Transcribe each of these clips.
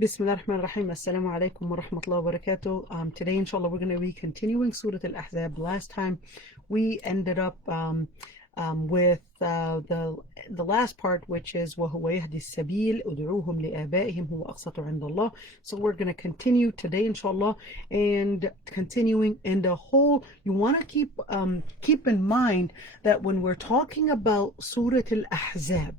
Bismillah ar-Rahman ar-Rahim. Assalamu alaikum wa rahmatullahi wa barakatuh. Today, inshallah, we're going to be continuing Surah Al-Ahzab. Last time, we ended up with the last part, which is وَهُوَ يَهْدِي السَّبِيلِ أُدْعُوهُمْ لِآبَائِهِمْ هُوَ أَقْسَطُ عِنْدَ اللَّهِ. So we're going to continue today, inshallah, and continuing in the whole. You want to keep in mind that when we're talking about Surah Al-Ahzab,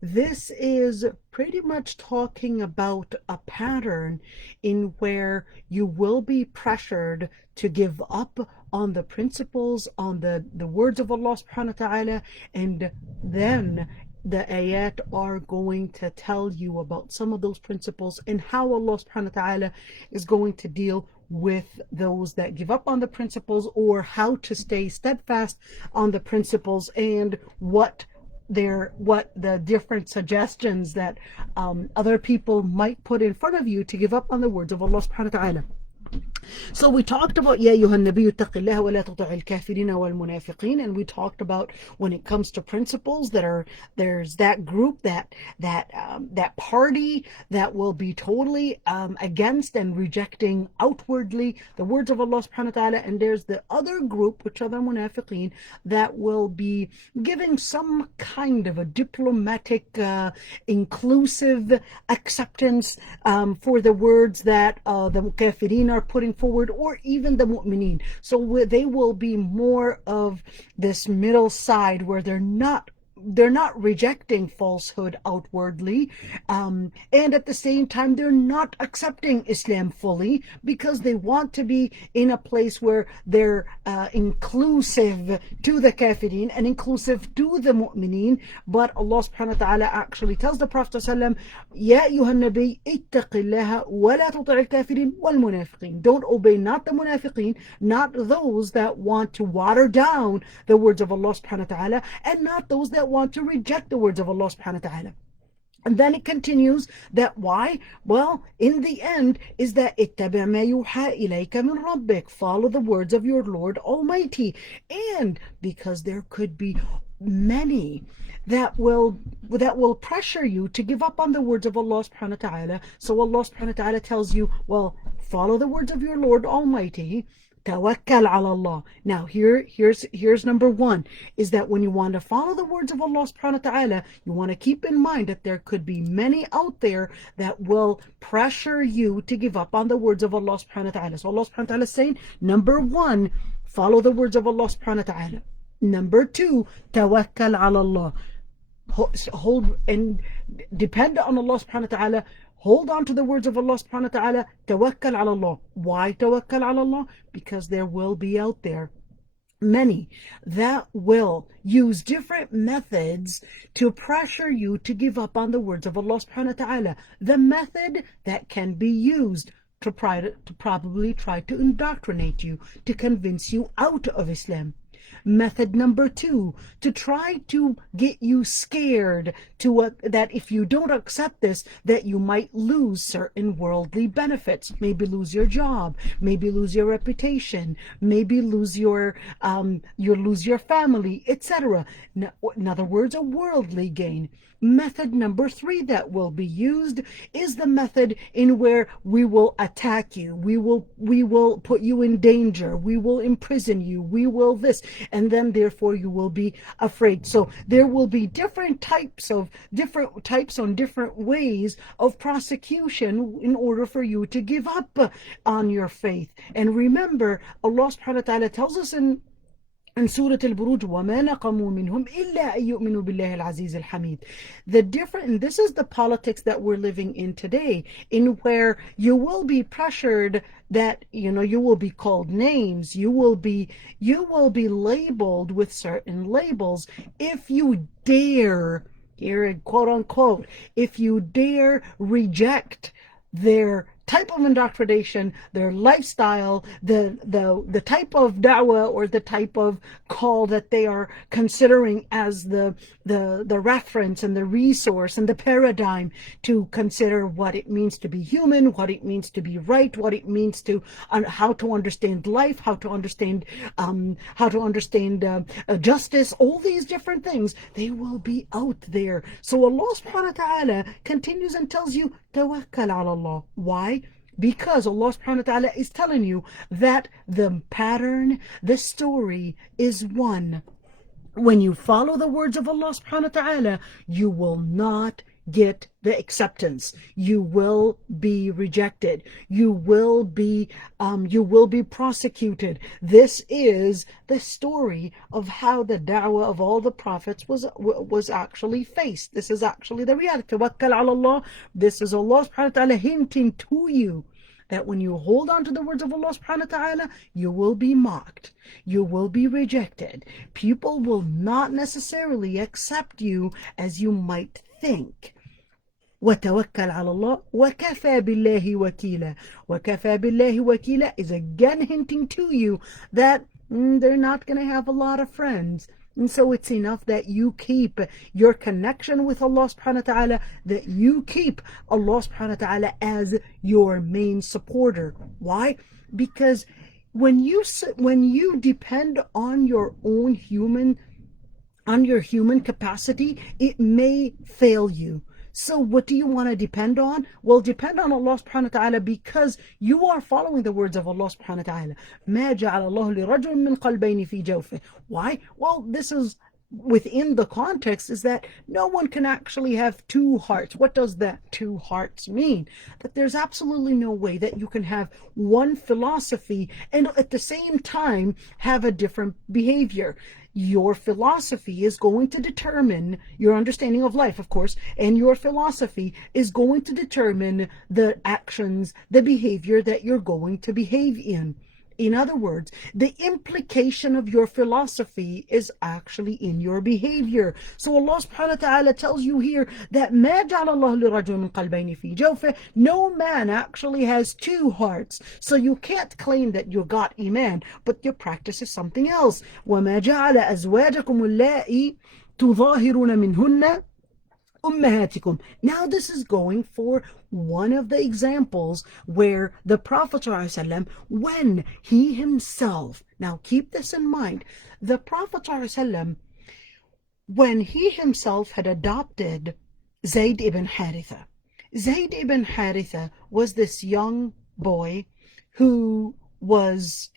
this is pretty much talking about a pattern in where you will be pressured to give up on the principles, on the words of Allah subhanahu wa ta'ala, and then the ayat are going to tell you about some of those principles and how Allah subhanahu wa ta'ala is going to deal with those that give up on the principles, or how to stay steadfast on the principles, and what the different suggestions that other people might put in front of you to give up on the words of Allah subhanahu wa ta'ala. So we talked about Ya ayyuhan nabiyyu ittaqillaha wa la tuti'il kafirina wal munafiqin, and we talked about when it comes to principles there's that group, that party that will be totally against and rejecting outwardly the words of Allah subhanahu wa ta'ala, and there's the other group, which are the munafiqin, that will be giving some kind of a diplomatic inclusive acceptance for the words that the kafirin are putting forward, or even the mu'mineen. So they will be more of this middle side where they're not rejecting falsehood outwardly, and at the same time they're not accepting Islam fully, because they want to be in a place where they're inclusive to the kafirin and inclusive to the mu'mineen. But Allah subhanahu wa ta'ala actually tells the Prophet sallallahu alaihi wasallam, Ya ayyuhan nabi ittaqillaha wa la tuti'il kafirin wal munafiqin. Don't obey not the munafiqeen, not those that want to water down the words of Allah subhanahu wa ta'ala, and not those that want to reject the words of Allah subhanahu wa ta'ala. And then it continues that why? Well, in the end is that اتبع ما يوحى إليك من ربك. Follow the words of your Lord Almighty. And because there could be many that will pressure you to give up on the words of Allah subhanahu wa ta'ala. So Allah subhanahu wa ta'ala tells you, well, follow the words of your Lord Almighty. Tawakkal ala Allah. Now here's number one, is that when you want to follow the words of Allah subhanahu wa ta'ala, you want to keep in mind that there could be many out there that will pressure you to give up on the words of Allah subhanahu wa ta'ala. So Allah subhanahu wa ta'ala is saying, number one, follow the words of Allah subhanahu wa ta'ala. Number two, tawakkal ala Allah. Hold and depend on Allah subhanahu wa ta'ala. Hold on to the words of Allah subhanahu wa ta'ala. Tawakkal ala Allah. Why tawakkal ala Allah? Because there will be out there many that will use different methods to pressure you to give up on the words of Allah subhanahu wa ta'ala. The method that can be used to probably try to indoctrinate you, to convince you out of Islam. Method number two, to try to get you scared to that if you don't accept this, that you might lose certain worldly benefits, maybe lose your job, maybe lose your reputation, maybe lose your family, etc. In other words, a worldly gain. Method number three that will be used is the method in where we will attack you, we will put you in danger, we will imprison you, we will this, and then therefore you will be afraid. So there will be different types on different ways of prosecution in order for you to give up on your faith. And remember, Allah subhanahu wa ta'ala tells us in Surah Al-Buruj, وَمَا نَقَمُوا مِنْهُمْ إِلَّا أَن يُؤْمِنُوا بِاللَّهِ الْعَزِيزِ الْحَمِيدِ. And this is the politics that we're living in today, in where you will be pressured that, you will be called names, you will be labeled with certain labels if you dare, here quote unquote, if you dare reject their type of indoctrination, their lifestyle, the type of da'wah or the type of call that they are considering as the reference and the resource and the paradigm to consider what it means to be human, what it means to be right, what it means to how to understand life, how to understand justice, all these different things. They will be out there. So Allah subhanahu wa ta'ala continues and tells you, tawakkal ala Allah. Why? Because Allah subhanahu wa ta'ala is telling you that the pattern, the story is one. When you follow the words of Allah subhanahu wa ta'ala, you will not get the acceptance. You will be rejected. You will be prosecuted. This is the story of how the da'wah of all the prophets was actually faced. This is actually the reality. Tawakkal ala Allah. This is Allah subhanahu wa ta'ala hinting to you that when you hold on to the words of Allah subhanahu wa ta'ala, you will be mocked. You will be rejected. People will not necessarily accept you as you might think. وَتَوَكَّلْ عَلَى اللَّهِ وَكَفَى بِاللَّهِ وَكِيلًا. وَكَفَى بِاللَّهِ وَكِيلًا is again hinting to you that they're not going to have a lot of friends. And so it's enough that you keep your connection with Allah subhanahu wa ta'ala, that you keep Allah subhanahu wa ta'ala as your main supporter. Why? Because when you depend on your human capacity, it may fail you. So what do you want to depend on? Well, depend on Allah subhanahu wa ta'ala because you are following the words of Allah subhanahu wa ta'ala. مَا جَعَلَ اللَّهُ لِرَجُلٍ مِّن قَلْبَيْنِ فِي جَوْفِهِ. Why? Well, this is within the context is that no one can actually have two hearts. What does that two hearts mean? That there's absolutely no way that you can have one philosophy and at the same time have a different behavior. Your philosophy is going to determine your understanding of life, of course, and your philosophy is going to determine the actions, the behavior that you're going to behave in. In other words, the implication of your philosophy is actually in your behavior. So Allah subhanahu wa ta'ala tells you here that مَا جَعَلَ اللَّهُ لِرَجُلٍ مِّن قَلْبَيْنِ فِي جَوْفِهِ. No man actually has two hearts. So you can't claim that you got iman, but your practice is something else. وَمَا جَعَلَ أَزْوَاجَكُمُ اللَّائِي تُظَاهِرُونَ مِنْهُنَّ ummahatikum. Now this is going for one of the examples where the Prophet ﷺ, when he himself, now keep this in mind, the Prophet ﷺ, when he himself had adopted Zayd ibn Haritha. Zayd ibn Haritha was this young boy who was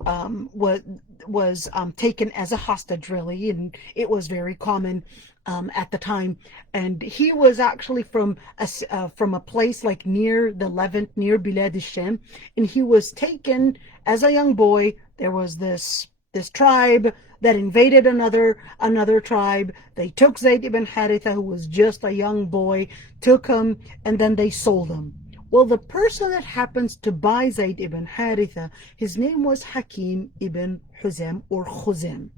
taken as a hostage, really, and it was very common at the time. And he was actually from a place like near the Levant, near Bilad al-Sham, and he was taken as a young boy. There was this tribe that invaded another tribe. They took Zayd ibn Haritha, who was just a young boy, took him, and then they sold him. Well, the person that happens to buy Zayd ibn Haritha, his name was Hakim ibn Huzam or Khuzam.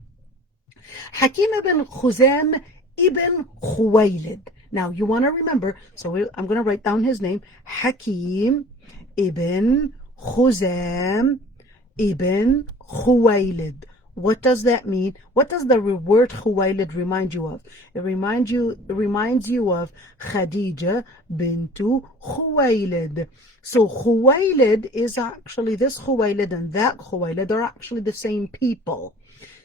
Hakim ibn Khuzam ibn Khuwaylid. Now, you want to remember, so I'm going to write down his name, Hakim ibn Khuzam ibn Khuwaylid. What does that mean? What does the word Khuwaylid remind you of? It reminds you of Khadija bintu Khuwaylid. So Khuwaylid is actually, this Khuwaylid and that Khuwaylid are actually the same people.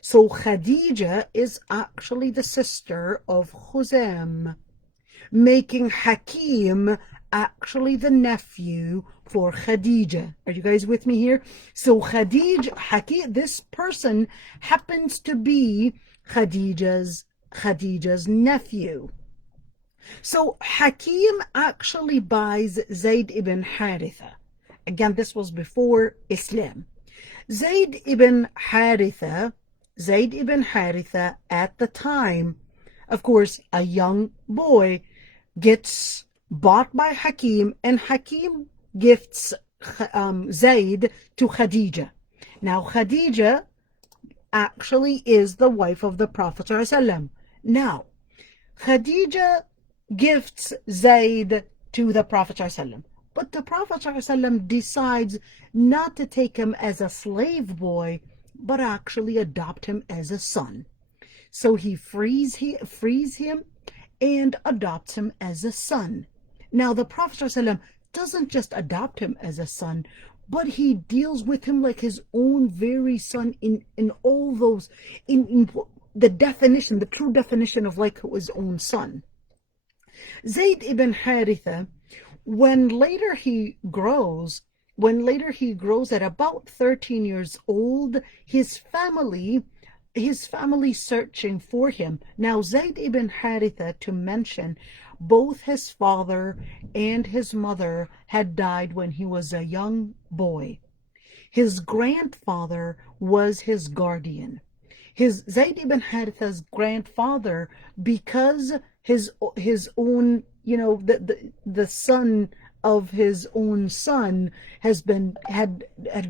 So Khadija is actually the sister of Khuzam, making Hakim actually the nephew for Khadija. Are you guys with me here? So Hakim, this person happens to be Khadija's nephew. So Hakim actually buys Zayd ibn Haritha. Again, this was before Islam. Zayd ibn Haritha at the time, of course, a young boy, gets bought by Hakim, and Hakim gifts Zayd to Khadija. Now Khadija actually is the wife of the Prophet ﷺ. Now Khadija gifts Zayd to the Prophet ﷺ, But the Prophet ﷺ decides not to take him as a slave boy, but actually adopt him as a son. So he frees him and adopts him as a son. Now the Prophet ﷺ doesn't just adopt him as a son, but he deals with him like his own very son in all those, in the definition, the true definition of like his own son. Zayd ibn Haritha, when later he grows at about 13 years old, his family searching for him. Now Zayd ibn Haritha, to mention, both his father and his mother had died when he was a young boy. His grandfather was his guardian. His Zayd ibn Haritha's grandfather, because his own, the son of his own son had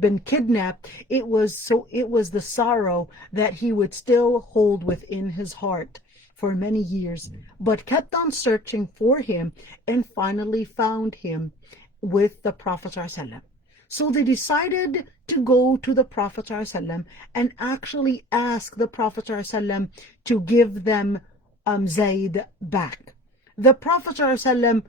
been kidnapped. It was the sorrow that he would still hold within his heart for many years, but kept on searching for him and finally found him with the Prophet ﷺ. So they decided to go to the Prophet ﷺ and actually ask the Prophet ﷺ to give them Zayd back. The Prophet ﷺ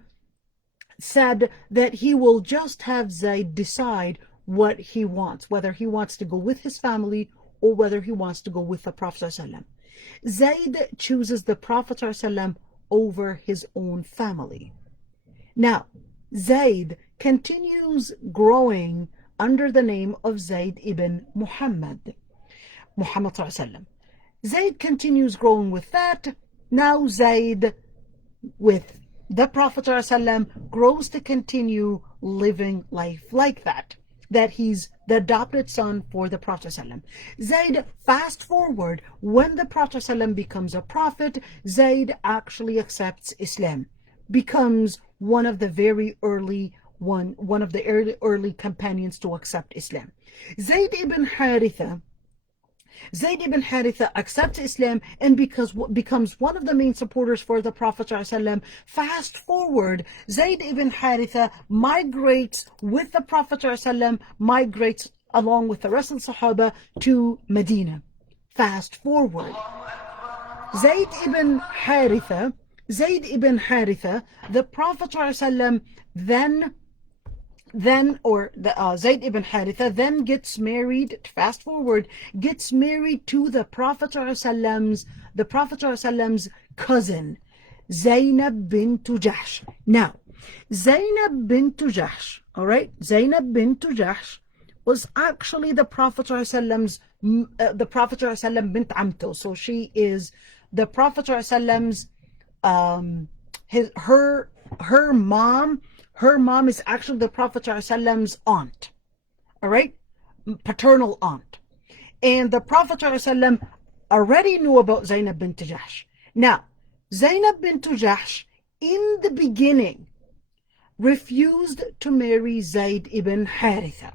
said that he will just have Zayd decide what he wants, whether he wants to go with his family or whether he wants to go with the Prophet ﷺ. Zayd chooses the Prophet ﷺ over his own family. Now, Zayd continues growing under the name of Zayd ibn Muhammad ﷺ. Zayd continues growing with that. Now Zayd, with the Prophet ﷺ, grows to continue living life like that he's the adopted son for the Prophet ﷺ. Zayd, fast forward, when the Prophet ﷺ becomes a prophet, Zayd actually accepts Islam, becomes one of the very early early companions to accept Islam. Zayd ibn Haritha accepts Islam and becomes one of the main supporters for the Prophet ﷺ. Fast forward, Zayd ibn Haritha migrates with the Prophet ﷺ, migrates along with the rest of the Sahaba to Medina. Fast forward, Zayd ibn Haritha, the Prophet ﷺ Zayd ibn Haritha then gets married, fast forward, gets married to the Prophet ﷺ's cousin, Zaynab bint Jahsh. Now, Zaynab bint Jahsh, Zaynab bint Jahsh was actually the Prophet ﷺ's bint Amto. So she is the Prophet ﷺ's her mom is actually the Prophet ﷺ's aunt, paternal aunt. And the Prophet ﷺ already knew about Zaynab bint Jahsh. Now, Zaynab bint Jahsh, in the beginning, refused to marry Zayd ibn Haritha.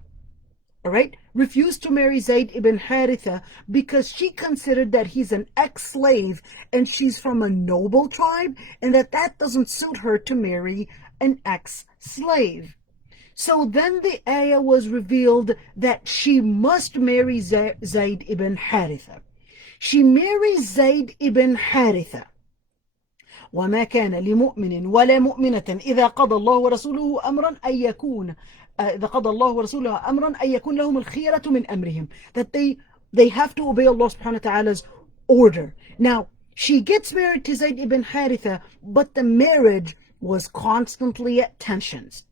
Refused to marry Zayd ibn Haritha because she considered that he's an ex-slave and she's from a noble tribe, and that doesn't suit her to marry an ex-slave. So then the ayah was revealed that she must marry Zayd ibn Haritha. She marries Zayd ibn Haritha. وما كان لمؤمن ولا مؤمنة إذا قضى الله ورسوله أمرا أن يكون لهم الخيرة من أمرهم, that they have to obey Allah subhanahu wa ta'ala's order. Now, she gets married to Zayd ibn Haritha, but the marriage was constantly at tensions.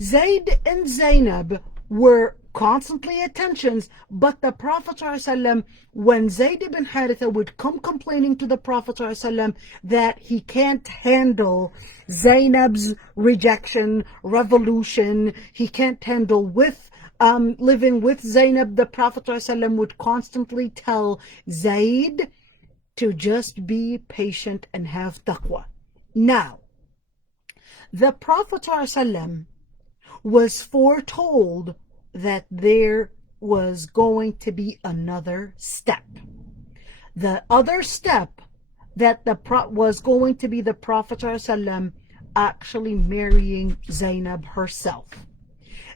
Zayd and Zaynab were constantly at tensions, but the Prophet ﷺ, when Zayd ibn Haritha would come complaining to the Prophet ﷺ that he can't handle Zaynab's rejection, revolution, he can't handle living with Zaynab, the Prophet ﷺ would constantly tell Zayd to just be patient and have taqwa. Now, the Prophet ﷺ was foretold that there was going to be another step. The other step that was going to be the Prophet ﷺ actually marrying Zainab herself,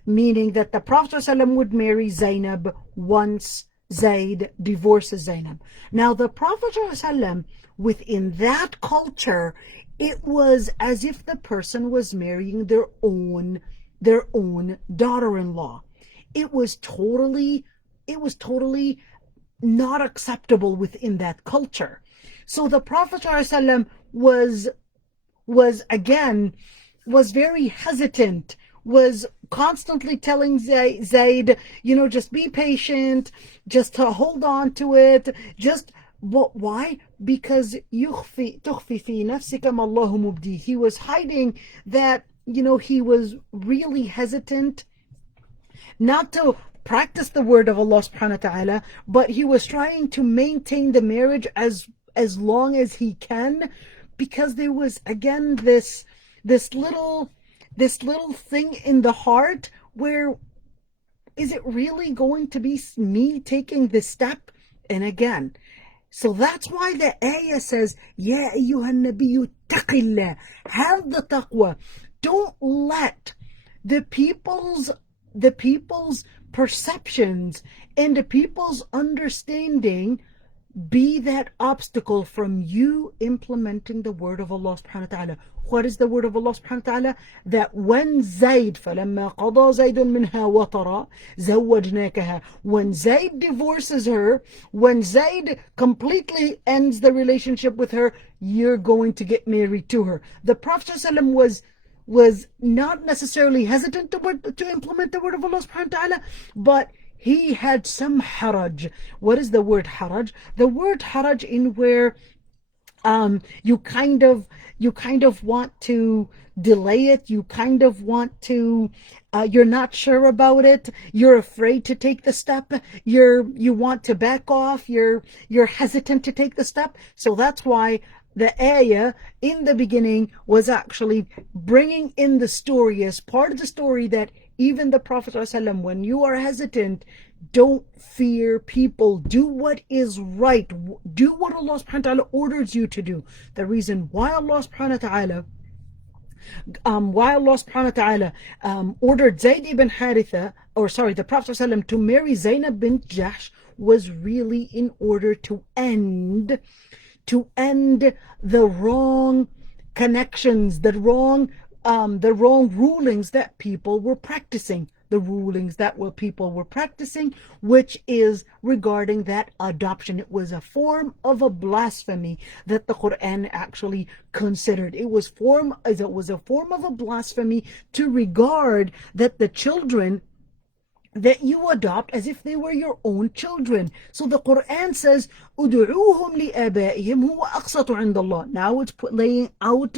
meaning that the Prophet ﷺ would marry Zainab once Zayd divorces Zainab. Now, the Prophet ﷺ, within that culture, it was as if the person was marrying their own daughter-in-law. It was totally not acceptable within that culture. So the Prophet ﷺ was very hesitant, was constantly telling Zayd, just be patient, just to hold on to it, why? Because تخفي في نفسك ما الله مبديه. He was hiding that, he was really hesitant not to practice the word of Allah subhanahu wa ta'ala, but he was trying to maintain the marriage as long as he can, because there was again this little thing in the heart where, is it really going to be me taking this step? And again, so that's why the ayah says, Ya ayyuhan nabiyyu taqillah, have the taqwa. Don't let the people's perceptions and the people's understanding be that obstacle from you implementing the word of Allah subhanahu wa ta'ala. What is the word of Allah subhanahu wa ta'ala? That when Zayd, فَلَمَّا قَضَى زَيْدٌ مِنْهَا وَطَرًا زَوَّجْنَاكَهَا, when Zayd divorces her, when Zayd completely ends the relationship with her, you're going to get married to her. The Prophet ﷺ was not necessarily hesitant to implement the word of Allah subhanahu wa ta'ala, but he had some haraj. What is the word haraj? The word haraj in where you kind of want to delay it, you kind of want to you're not sure about it, you're afraid to take the step, you want to back off, you're hesitant to take the step. So that's why the ayah in the beginning was actually bringing in the story as part of the story, that even the Prophet ﷺ, when you are hesitant, don't fear people. Do what is right. Do what Allah subhanahu wa ta'ala orders you to do. The reason why Allah subhanahu wa ta'ala ordered Zayd ibn Haritha, the Prophet ﷺ, to marry Zainab bint Jahsh, was really in order to end the wrong connections, the wrong rulings that people were practicing. The rulings that people were practicing, which is regarding that adoption. It was a form of a blasphemy that the Quran actually considered. It was a form of a blasphemy to regard that the children that you adopt as if they were your own children. So the Quran says, "Udu'uhum li'abaihim huwa aqsatu 'inda Allah." Now it's laying out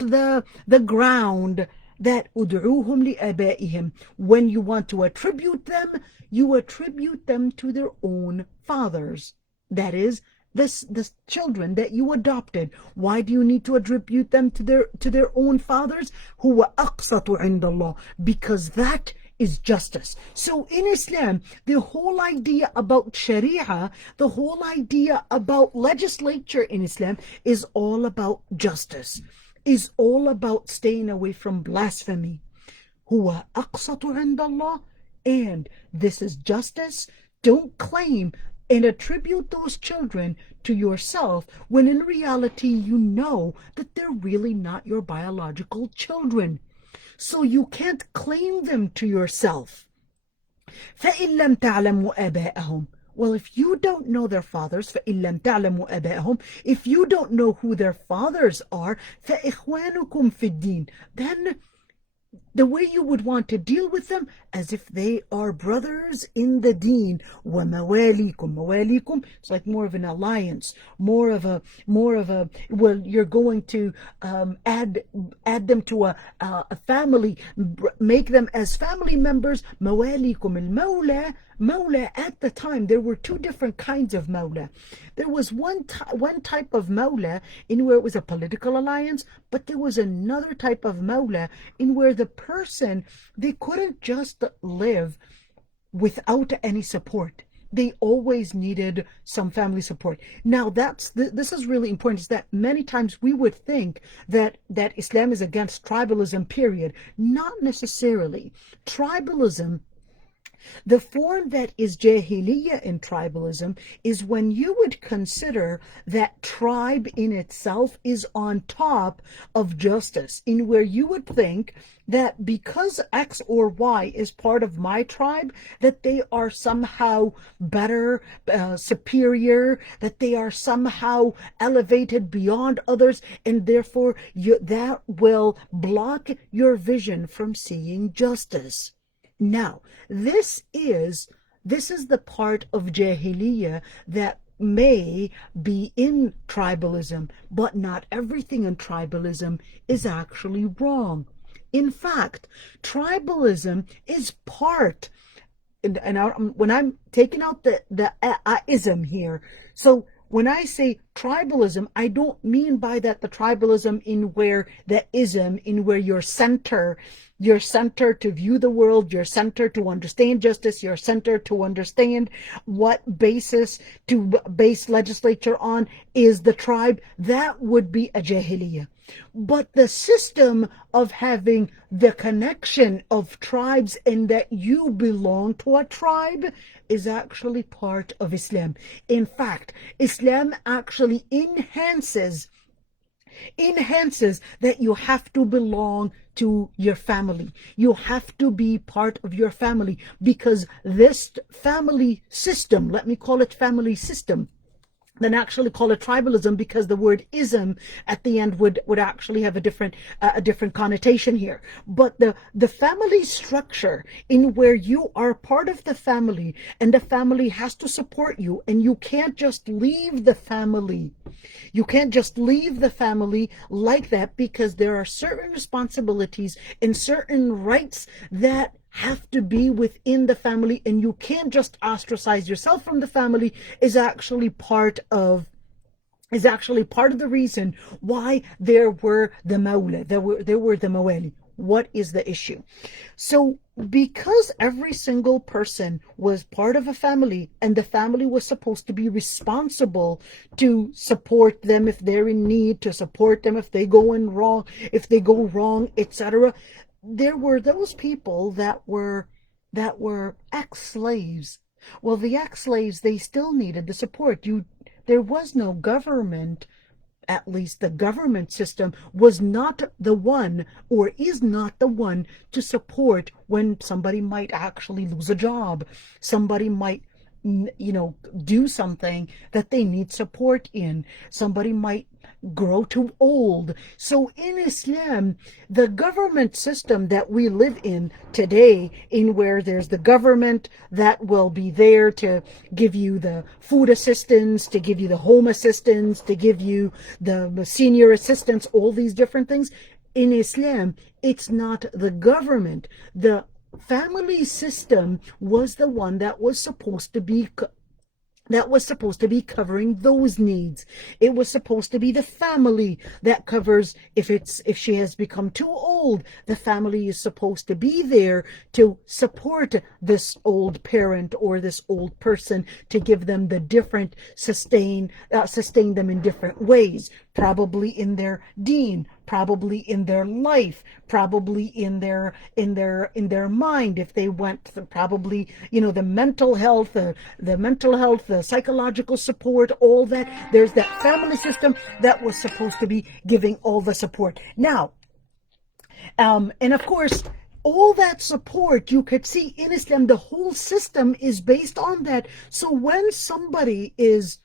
the ground that udu'uhum li'abaihim. When you want to attribute them, you attribute them to their own fathers. That is, the children that you adopted. Why do you need to attribute them to their own fathers? Huwa aqsatu 'inda Allah, because that is justice. So in Islam, the whole idea about Sharia, the whole idea about legislature in Islam is all about justice, is all about staying away from blasphemy. Huwa aqsatu 'inda Allah, and this is justice. Don't claim and attribute those children to yourself when in reality you know that they're really not your biological children. So you can't claim them to yourself. فَإِن لَمْ تَعْلَمُوا آبَاءَهُمْ. Well, if you don't know their fathers, فَإِن لَمْ تَعْلَمُوا آبَاءَهُمْ, if you don't know who their fathers are, فَإِخْوَانُكُمْ فِي الدِّينِ, then the way you would want to deal with them as if they are brothers in the deen. وَمَوَالِيكُمْ, مَوَالِيكُمْ, it's like more of an alliance, more of a, well, you're going to add them to a family, make them as family members. مَوَالِيكُمْ, Mawla, at the time, there were two different kinds of Mawla. There was one type of Mawla in where it was a political alliance, but there was another type of Mawla in where the person, they couldn't just live without any support. they always needed some family support. Now, this is really important, is that many times we would think that Islam is against tribalism, period. Not necessarily. Tribalism, the form that is jahiliyyah in tribalism, is when you would consider that tribe in itself is on top of justice, in where you would think that because X or Y is part of my tribe, that they are somehow better, superior, that they are somehow elevated beyond others, and therefore that will block your vision from seeing justice. Now, this is the part of Jahiliyyah that may be in tribalism, but not everything in tribalism is actually wrong. In fact, tribalism is part, when I'm taking out the ism here, so when I say tribalism, I don't mean by that the tribalism in where the ism, in where your center to view the world, your center to understand justice, your center to understand what basis to base legislature on is the tribe. That would be a jahiliyyah. But the system of having the connection of tribes and that you belong to a tribe is actually part of Islam. In fact, Islam actually enhances that you have to belong to your family. You have to be part of your family, because this family system, let me call it family system, than actually call it tribalism, because the word ism at the end would actually have a different connotation here. But the family structure, in where you are part of the family and the family has to support you, and you can't just leave the family. You can't just leave the family like that, because there are certain responsibilities and certain rights that have to be within the family, and you can't just ostracize yourself from the family, is actually part of the reason why there were the mawla, there were the mawali. What is the issue? So because every single person was part of a family, and the family was supposed to be responsible to support them if they're in need, to support them if they go wrong, etc., there were those people that were ex-slaves. Well, the ex-slaves, they still needed the support. There was no government. At least the government system was not the one, or is not the one, to support when somebody might actually lose a job. Somebody might, do something that they need support in. Somebody might grow too old. So in Islam, the government system that we live in today, in where there's the government that will be there to give you the food assistance, to give you the home assistance, to give you the senior assistance, all these different things, in Islam, it's not the government. The family system was the one that was supposed to be covering those needs. It was supposed to be the family that covers, if she has become too old, the family is supposed to be there to support this old parent or this old person, to give them the different sustain them in different ways, probably in their deen, probably in their life, probably in their mind, if they went through, probably the mental health, the psychological support, all that. There's that family system that was supposed to be giving all the support. Now, and of course, all that support, you could see in Islam, the whole system is based on that. So when somebody is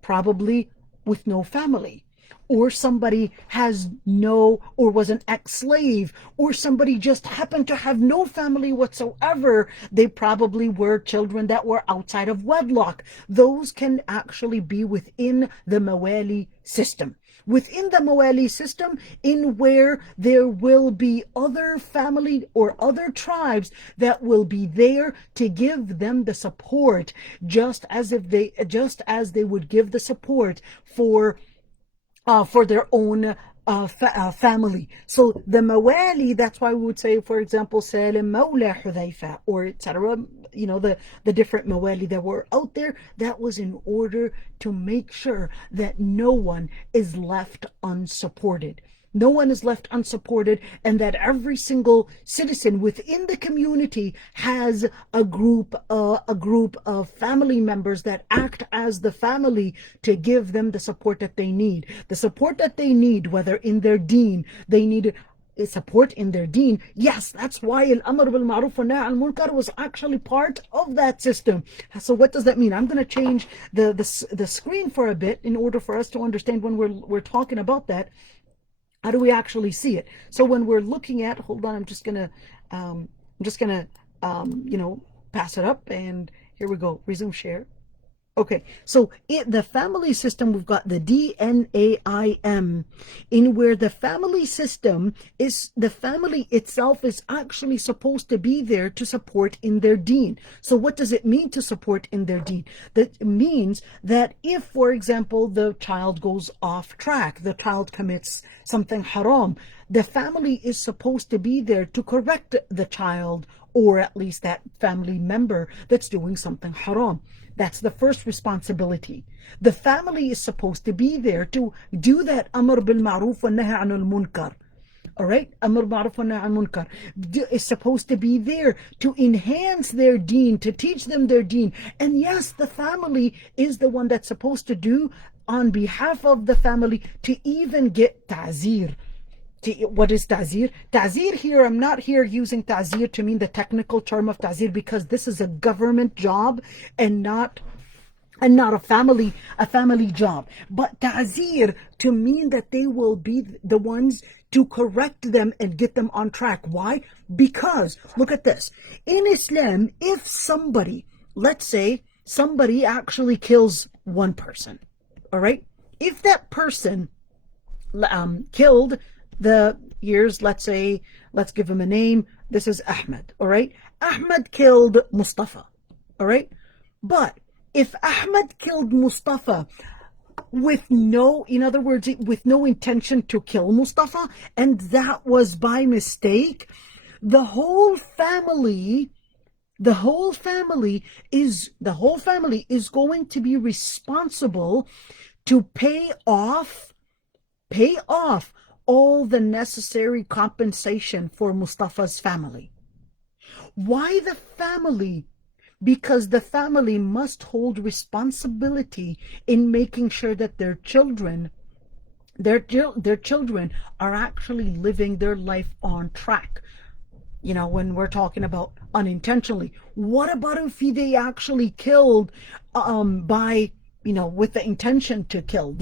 probably with no family, or somebody was an ex-slave, or somebody just happened to have no family whatsoever, they probably were children that were outside of wedlock, those can actually be within the mawali system. Within the mawali system, in where there will be other family or other tribes that will be there to give them the support, just as they would give the support for their own family. So the mawali, that's why we would say, for example, Salim Mawla Hudhaifa, or etc. the different mawali that were out there, that was in order to make sure that no one is left unsupported. No one is left unsupported, and that every single citizen within the community has a group of family members that act as the family to give them the support that they need. The support that they need, whether in their deen, they need support in their deen. Yes, that's why al-amr bil ma'ruf wa nahy anil munkar was actually part of that system. So what does that mean? I'm going to change the screen for a bit in order for us to understand when we're talking about that. How do we actually see it? So when we're looking at, hold on, I'm just gonna pass it up, and here we go. Resume share. Okay, so the family system, we've got the DNAIM, in where the family system is, the family itself is actually supposed to be there to support in their deen. So what does it mean to support in their deen? That means that if, for example, the child goes off track, the child commits something haram, the family is supposed to be there to correct the child, or at least that family member that's doing something haram. That's the first responsibility. The family is supposed to be there to do that amr bil ma'ruf wa nahy anil munkar. All right, amr bil ma'ruf wa nahy anil munkar is supposed to be there to enhance their deen, to teach them their deen. And yes, the family is the one that's supposed to do on behalf of the family to even get ta'zir. What is ta'zir? Ta'zir here, I'm not here using ta'zir to mean the technical term of ta'zir, because this is a government job and not a family job. But ta'zir to mean that they will be the ones to correct them and get them on track. Why? Because look at this. In Islam, if somebody, let's say somebody actually kills one person, all right? If that person killed let's give him a name. This is Ahmed, all right? Ahmed killed Mustafa, all right? But if Ahmed killed Mustafa with no intention to kill Mustafa, and that was by mistake, the whole family is going to be responsible to pay off all the necessary compensation for Mustafa's family. Why the family? Because the family must hold responsibility in making sure that their children are actually living their life on track. When we're talking about unintentionally, what about if they actually killed with the intention to kill,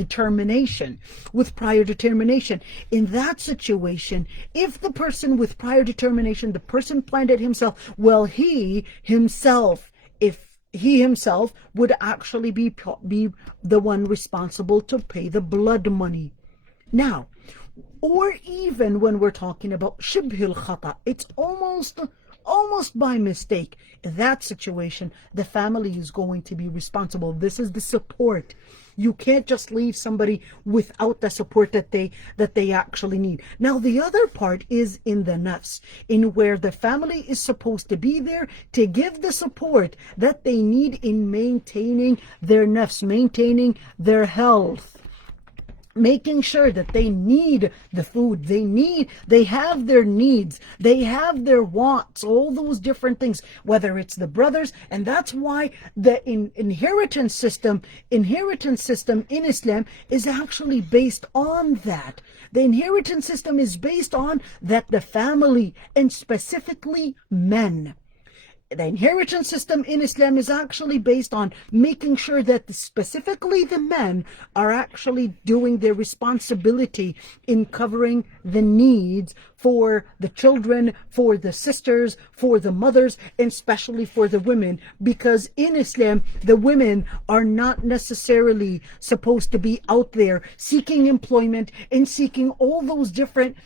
with prior determination? In that situation, if the person with prior determination, the person planned it himself, well, he himself would actually be the one responsible to pay the blood money. Now, or even when we're talking about shibhil khata, it's almost by mistake. In that situation, the family is going to be responsible. This is the support. You can't just leave somebody without the support that they actually need. Now, the other part is in the nafs, in where the family is supposed to be there to give the support that they need in maintaining their nafs, maintaining their health, making sure that they need the food, they have their needs, they have their wants, all those different things, whether it's the brothers. And that's why the inheritance system in Islam is actually based on that. The inheritance system is based on that the family, and specifically men, the inheritance system in Islam is actually based on making sure that specifically the men are actually doing their responsibility in covering the needs for the children, for the sisters, for the mothers, and especially for the women. Because in Islam, the women are not necessarily supposed to be out there seeking employment and seeking all those different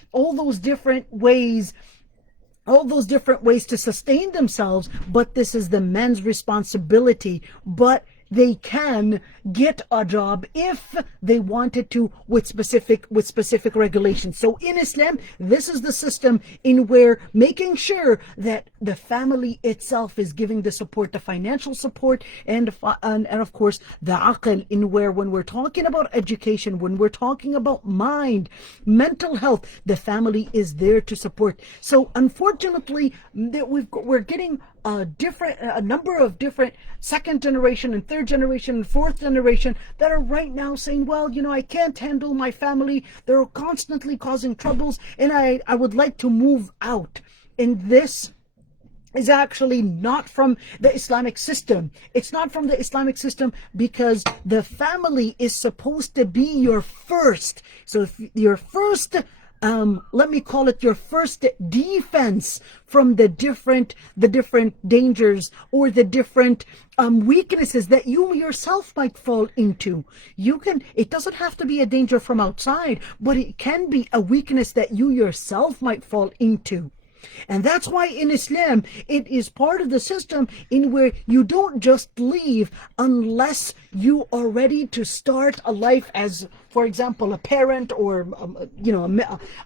ways to sustain themselves, but this is the men's responsibility. But they can get a job if they wanted to, with specific regulations. So in Islam, this is the system in where making sure that the family itself is giving the support, the financial support, and of course the aql, in where when we're talking about education, when we're talking about mental health, the family is there to support. So unfortunately, we're getting a number of different second generation and third generation and fourth generation that are right now saying, well, I can't handle my family. They're constantly causing troubles, and I would like to move out. And this is actually not from the Islamic system. It's not from the Islamic system, because the family is supposed to be your first. So if your first, let me call it your first defense from the different dangers or the different weaknesses that you yourself might fall into. It doesn't have to be a danger from outside, but it can be a weakness that you yourself might fall into. And that's why in Islam, it is part of the system in where you don't just leave unless you are ready to start a life as, for example, a parent, or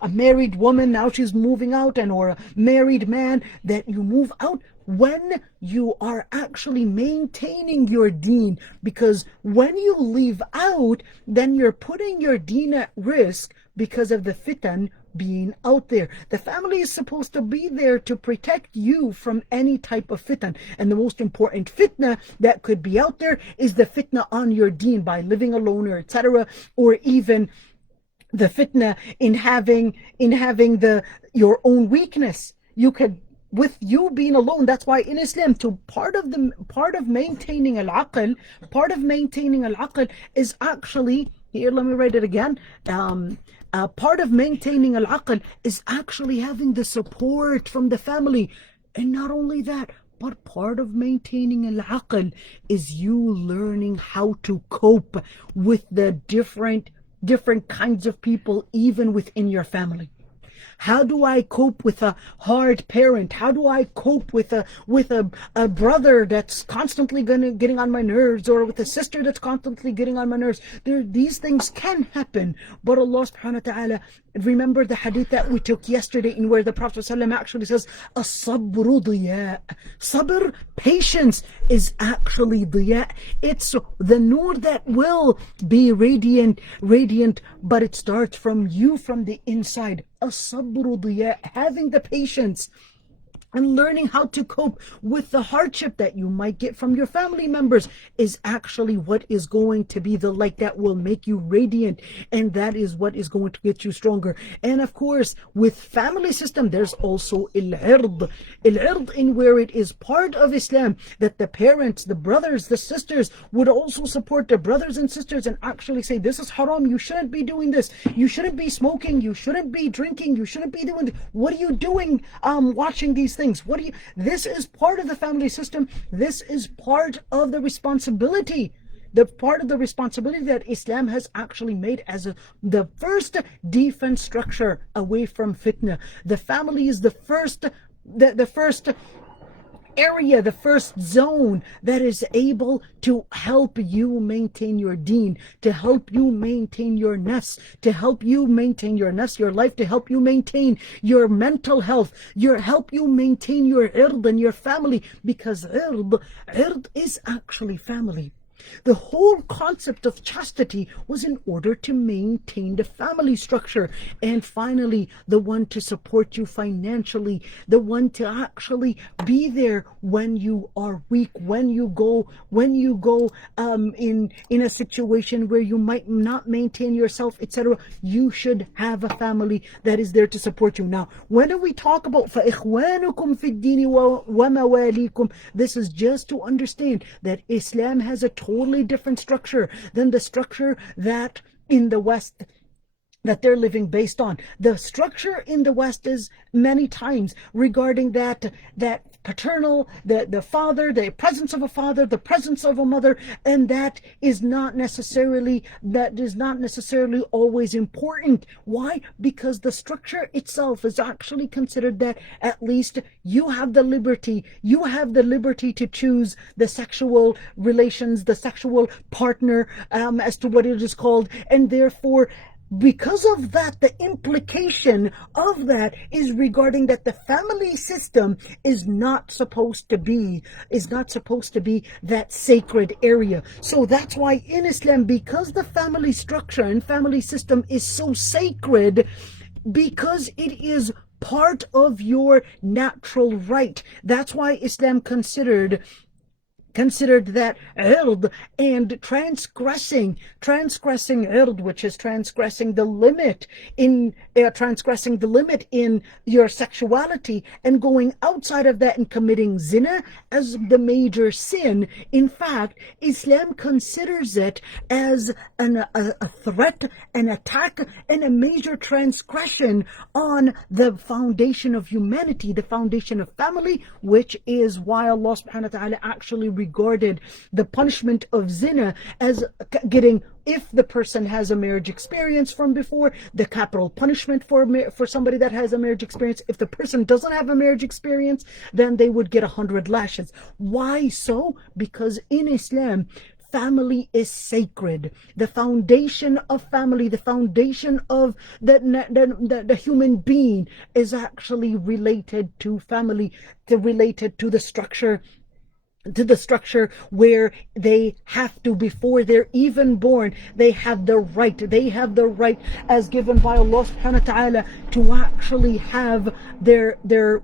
a married woman, now she's moving out, or a married man, that you move out when you are actually maintaining your deen. Because when you leave out, then you're putting your deen at risk because of the fitan being out there. The family is supposed to be there to protect you from any type of fitna. And the most important fitna that could be out there is the fitna on your deen by living alone, or etc., or even the fitna in having your own weakness. You could, with you being alone. That's why in Islam, part of maintaining al-aql is actually, here, let me write it again. Part of maintaining al-aql is actually having the support from the family. And not only that, but part of maintaining al-aql is you learning how to cope with the different kinds of people, even within your family. How do I cope with a hard parent? How do I cope with a brother that's constantly getting on my nerves, or with a sister that's constantly getting on my nerves? These things can happen, but Allah subhanahu wa ta'ala, remember the hadith that we took yesterday, in where the Prophet ﷺ actually says, as-sabru diya. Sabr, patience, is actually diya. It's the nur that will be radiant, but it starts from you, from the inside. As-sabru diya, having the patience and learning how to cope with the hardship that you might get from your family members is actually what is going to be the light that will make you radiant, and that is what is going to get you stronger. And of course, with family system, there's also al-ird, in where it is part of Islam that the parents, the brothers, the sisters would also support their brothers and sisters and actually say, this is haram, you shouldn't be doing this, you shouldn't be smoking, you shouldn't be drinking, you shouldn't be doing this. What are you doing watching these things? This is part of the family system. This is part of the responsibility. The part of the responsibility that Islam has actually made as the first defense structure away from fitna. The family is the first area, the first zone that is able to help you maintain your deen, to help you maintain your nafs, your life, to help you maintain your mental health, help you maintain your ird and your family, because ird is actually family. The whole concept of chastity was in order to maintain the family structure. And finally, the one to support you financially, the one to actually be there when you are weak, when you go in a situation where you might not maintain yourself, etc. You should have a family that is there to support you. Now, when we talk about فَإِخْوَانُكُمْ فِي الدِّينِ وَمَوَالِيكُمْ, this is just to understand that Islam has a totally different structure than the structure that in the West that they're living based on. The structure in the West is many times regarding that paternal, the father, the presence of a father, the presence of a mother, and that is not necessarily always important. Why? Because the structure itself is actually considered that at least you have the liberty to choose the sexual relations, the sexual partner, as to what it is called, and therefore because of that, the implication of that is regarding that the family system is not supposed to be that sacred area. So that's why in Islam, because the family structure and family system is so sacred, because it is part of your natural right. That's why Islam considered that ird, and transgressing ird, which is transgressing the limit in your sexuality and going outside of that and committing zina as the major sin. In fact, Islam considers it as a threat, an attack, and a major transgression on the foundation of humanity, the foundation of family, which is why Allah subhanahu wa ta'ala actually regarded the punishment of zina as getting, if the person has a marriage experience from before, the capital punishment for somebody that has a marriage experience. If the person doesn't have a marriage experience, then they would get 100 lashes. Why so? Because in Islam, family is sacred. The foundation of family, the foundation of the human being is actually related to family, related to the structure where they have to, before they're even born, they have the right as given by Allah subhanahu wa ta'ala to actually have their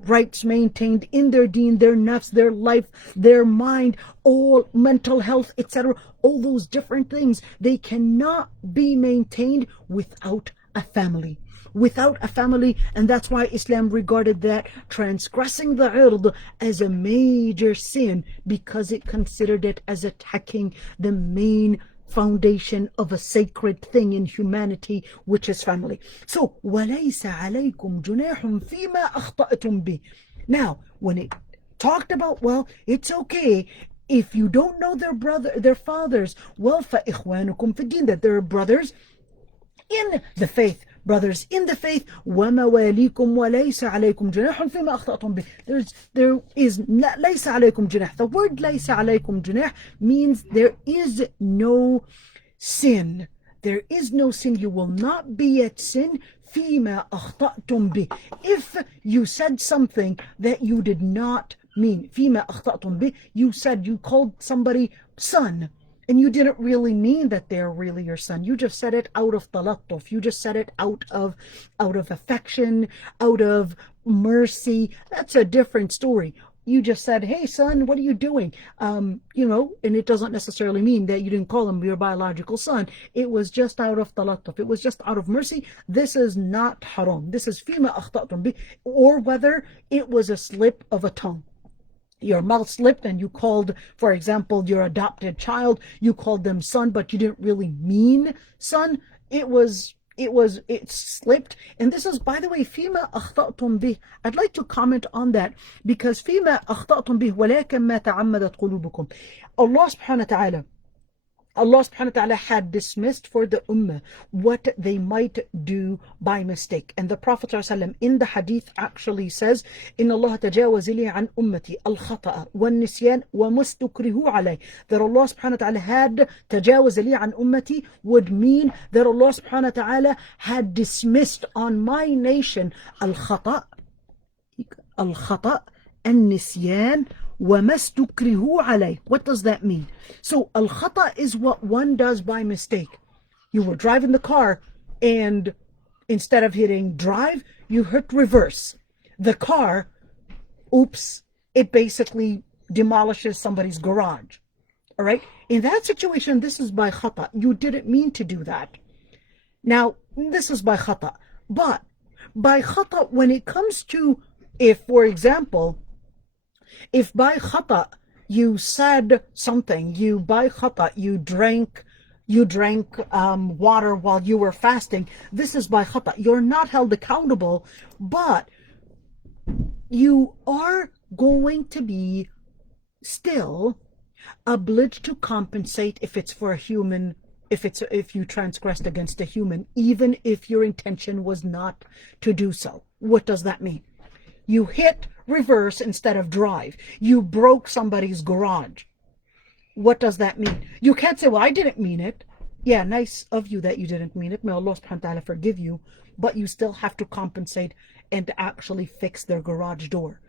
rights maintained in their deen, their nafs, their life, their mind, all mental health, etc. All those different things, they cannot be maintained without a family. And that's why Islam regarded that transgressing the ird as a major sin, because it considered it as attacking the main foundation of a sacred thing in humanity, which is family. So وَلَيْسَ عَلَيْكُمْ جُنَاحٌ فِيمَا أَخْطَأْتُمْ بِهِ. Now, when it talked about, well, it's okay if you don't know their fathers, well, فَإِخْوَانُكُمْ فِي الدِّينِ, that they're brothers in the faith. Brothers in the faith, وَمَوَالِيكُمْ وَلَيْسَ عَلَيْكُمْ جُنَاحٌ فِيمَا أَخْطَأْتُمْ بِهِ. There is لَيْسَ عَلَيْكُمْ جُنَاح. The word لَيْسَ عَلَيْكُمْ جُنَاح means there is no sin. There is no sin. You will not be at sin. فِيمَا أَخْطَأْتُمْ بِهِ. If you said something that you did not mean, فِيمَا أَخْطَأْتُمْ بِهِ, you called somebody son, and you didn't really mean that they're really your son. You just said it out of talattuf. You just said it out of affection, out of mercy. That's a different story. You just said, hey son, what are you doing? And it doesn't necessarily mean that you didn't call him your biological son. It was just out of talattuf. It was just out of mercy. This is not haram. This is fima akhtatum bi, or whether it was a slip of a tongue. Your mouth slipped and you called, for example, your adopted child, you called them son, but you didn't really mean son. It slipped. And this is, by the way, فيما أخطأتم به. I'd like to comment on that, because فيما أخطأتم به ولكن ما تعمدت قلوبكم. Allah subhanahu wa ta'ala had dismissed for the ummah what they might do by mistake. And the Prophet ﷺ in the hadith actually says, إِنَّ اللَّهَ تَجَاوَزَ لِي عَنْ أُمَّتِي الْخَطَأَ وَالنِّسْيَانَ وَمُسْتُكْرِهُ عَلَيْهِ. That Allah subhanahu wa ta'ala had تَجَاوَزَ لِي عَنْ أُمَّتِي would mean that Allah subhanahu wa ta'ala had dismissed on my nation الخطأ النسيان وَمَا اسْتُكْرِهُ عَلَيْهِ. What does that mean? So al-khata is what one does by mistake. You were driving the car and instead of hitting drive, you hit reverse. The car, oops, it basically demolishes somebody's garage. All right? In that situation, this is by khata. You didn't mean to do that. Now, this is by khata. But by khata, when it comes to, if, for example, if by khata you said something, you drank water while you were fasting, this is by khata. You're not held accountable, but you are going to be still obliged to compensate if it's for a human, if you transgressed against a human, even if your intention was not to do so. What does that mean? You hit reverse instead of drive. You broke somebody's garage. What does that mean? You can't say, well, I didn't mean it. Yeah, nice of you that you didn't mean it. May Allah subhanahu wa ta'ala forgive you. But you still have to compensate and actually fix their garage door.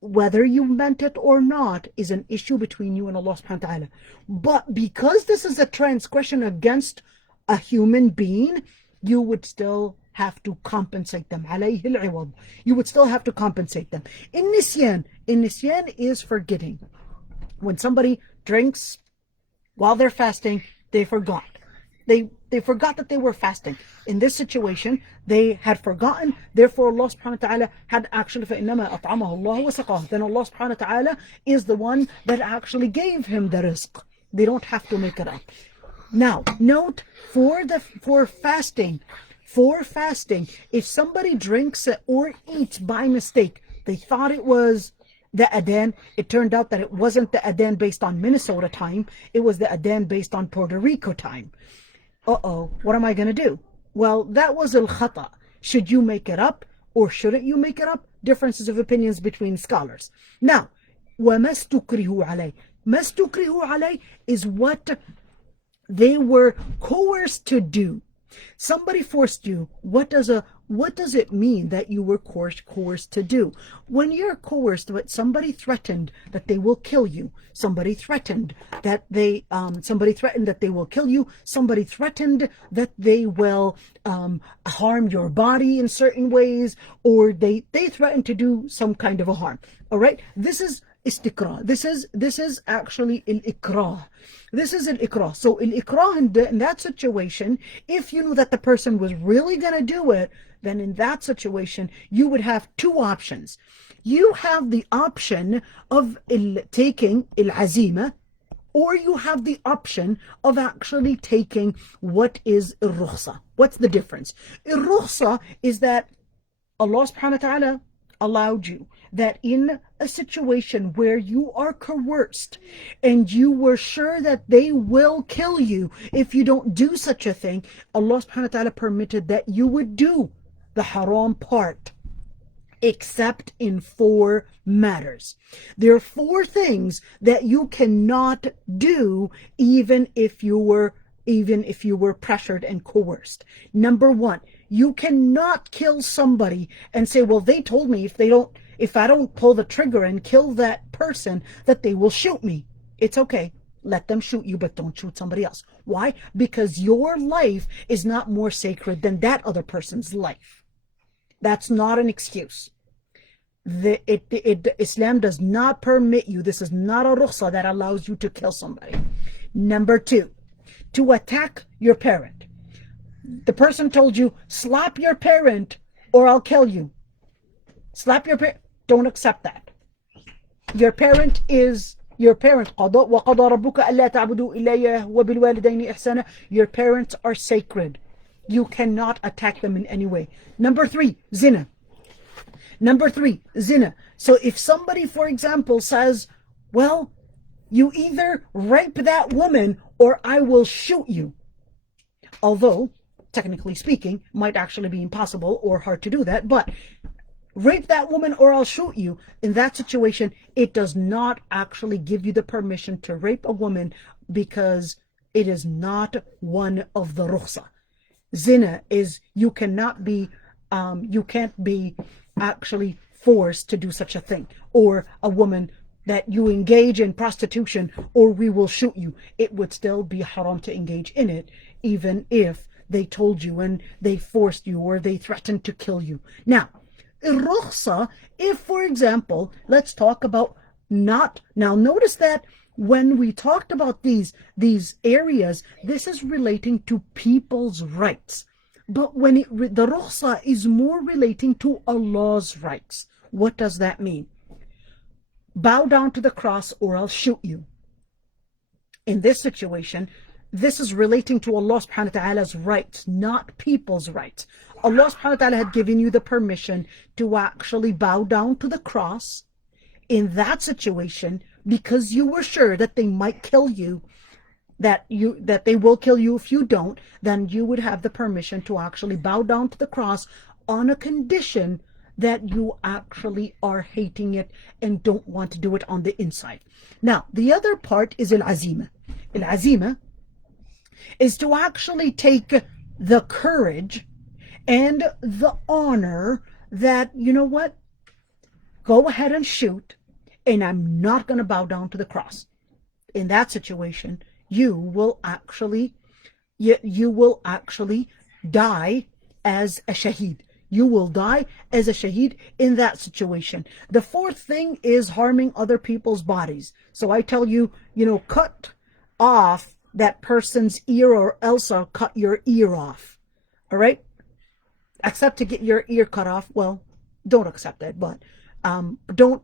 Whether you meant it or not is an issue between you and Allah subhanahu wa ta'ala. But because this is a transgression against a human being, you would still have to compensate them. عليه العوض. You would still have to compensate them. In nisyan is forgetting. When somebody drinks while they're fasting, they forgot. They forgot that they were fasting. In this situation, they had forgotten. Therefore, Allah subhanahu wa ta'ala had actually, فَإِنَّمَا أَطْعَمَهُ اللَّهُ وَسَقَاهُ. Then Allah subhanahu wa ta'ala is the one that actually gave him the rizq. They don't have to make it up. Now, note, for fasting, if somebody drinks or eats by mistake, they thought it was the adhan, it turned out that it wasn't the adhan based on Minnesota time, it was the adhan based on Puerto Rico time. What am I going to do? Well, that was al-khata. Should you make it up or shouldn't you make it up? Differences of opinions between scholars. Now, وَمَا اسْتُكْرِهُ عَلَيْهِ. مَا اسْتُكْرِهُ عَلَيْهِ is what they were coerced to do. Somebody forced you. What does it mean that you were coerced to do? When you're coerced, but somebody threatened that they will kill you. Somebody threatened that they will kill you. Somebody threatened that they will harm your body in certain ways, or they threatened to do some kind of a harm. All right, this is istiqra. This is actually al-ikrah. This is al-ikrah. So al-ikrah in that situation, if you knew that the person was really going to do it, then in that situation, you would have two options. You have the option of taking al-azima, or you have the option of actually taking what is al-rukhsa. What's the difference? Al-rukhsa is that Allah subhanahu wa ta'ala allowed you that in a situation where you are coerced and you were sure that they will kill you if you don't do such a thing, Allah subhanahu wa ta'ala permitted that you would do the haram part, except in 4 matters. There are 4 things that you cannot do even if you were pressured and coerced. Number 1, you cannot kill somebody and say, well, they told me if I don't pull the trigger and kill that person, that they will shoot me. It's okay. Let them shoot you, but don't shoot somebody else. Why? Because your life is not more sacred than that other person's life. That's not an excuse. Islam does not permit you. This is not a rukhsa that allows you to kill somebody. Number 2, to attack your parent. The person told you, slap your parent or I'll kill you. Slap your parent. Don't accept that. Your parent is your parent. وَقَضَى رَبُّكَ أَلَّا تَعْبُدُوا إِلَّيَّهُ وَبِالْوَالِدَيْنِ إِحْسَانًا. Your parents are sacred. You cannot attack them in any way. Number 3, zina. Number 3, zina. So if somebody, for example, says, well, you either rape that woman or I will shoot you. Although, technically speaking, might actually be impossible or hard to do that, but rape that woman or I'll shoot you. In that situation, it does not actually give you the permission to rape a woman because it is not one of the rukhsa. Zina is, you can't be actually forced to do such a thing. Or a woman that you engage in prostitution or we will shoot you. It would still be haram to engage in it, even if they told you and they forced you or they threatened to kill you. Now, rukhsa, if for example, let's talk about now notice that when we talked about these areas, this is relating to people's rights. But when the rukhsa is more relating to Allah's rights. What does that mean? Bow down to the cross or I'll shoot you. In this situation, this is relating to Allah subhanahu wa ta'ala's rights, not people's rights. Allah subhanahu wa ta'ala had given you the permission to actually bow down to the cross in that situation, because you were sure that they might kill you, that they will kill you if you don't, then you would have the permission to actually bow down to the cross on a condition that you actually are hating it and don't want to do it on the inside. Now, the other part is al-azima. Al-azima is to actually take the courage and the honor that, you know what, go ahead and shoot, and I'm not going to bow down to the cross. In that situation, you will actually die as a shaheed. You will die as a shaheed in that situation. The fourth thing is harming other people's bodies. So I tell you, cut off that person's ear, or else I'll cut your ear off. All right? Accept to get your ear cut off. Well, don't accept it, but don't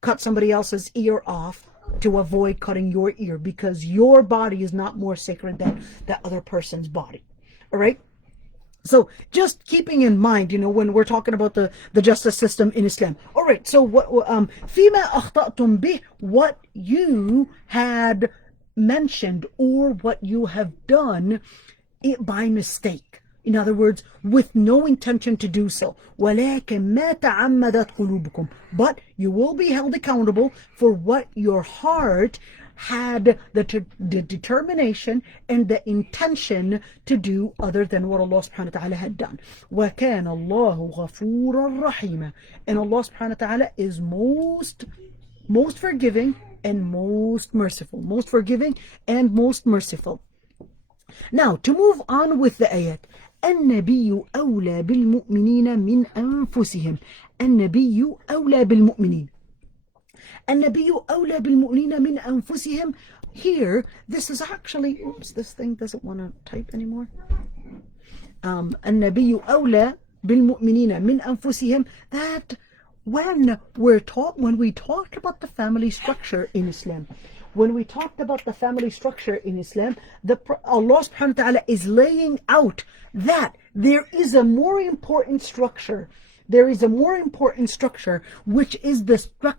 cut somebody else's ear off to avoid cutting your ear, because your body is not more sacred than that other person's body. All right? So just keeping in mind, when we're talking about the justice system in Islam. All right, so فيما أخطأتم به, what you had mentioned or what you have done by mistake. In other words, with no intention to do so. ولكن ما تعمدت قلوبكم. But you will be held accountable for what your heart had the determination and the intention to do other than what Allah subhanahu wa ta'ala had done. وَكَانَ اللَّهُ غَفُورًا رَحِيمًا. And Allah subhanahu wa ta'ala is most forgiving and most merciful. Most forgiving and most merciful. Now, to move on with the ayat. النبي أولى بالمؤمنين من أنفسهم. النبي أولى بالمؤمنين. النبي أولى بالمؤمنين من أنفسهم. Here, this is actually, oops, this thing doesn't want to type anymore. النبي أولى بالمؤمنين من أنفسهم. That when we talked about the family structure in Islam, Allah subhanahu wa ta'ala is laying out that there is a more important structure. There is a more important structure, which is the structure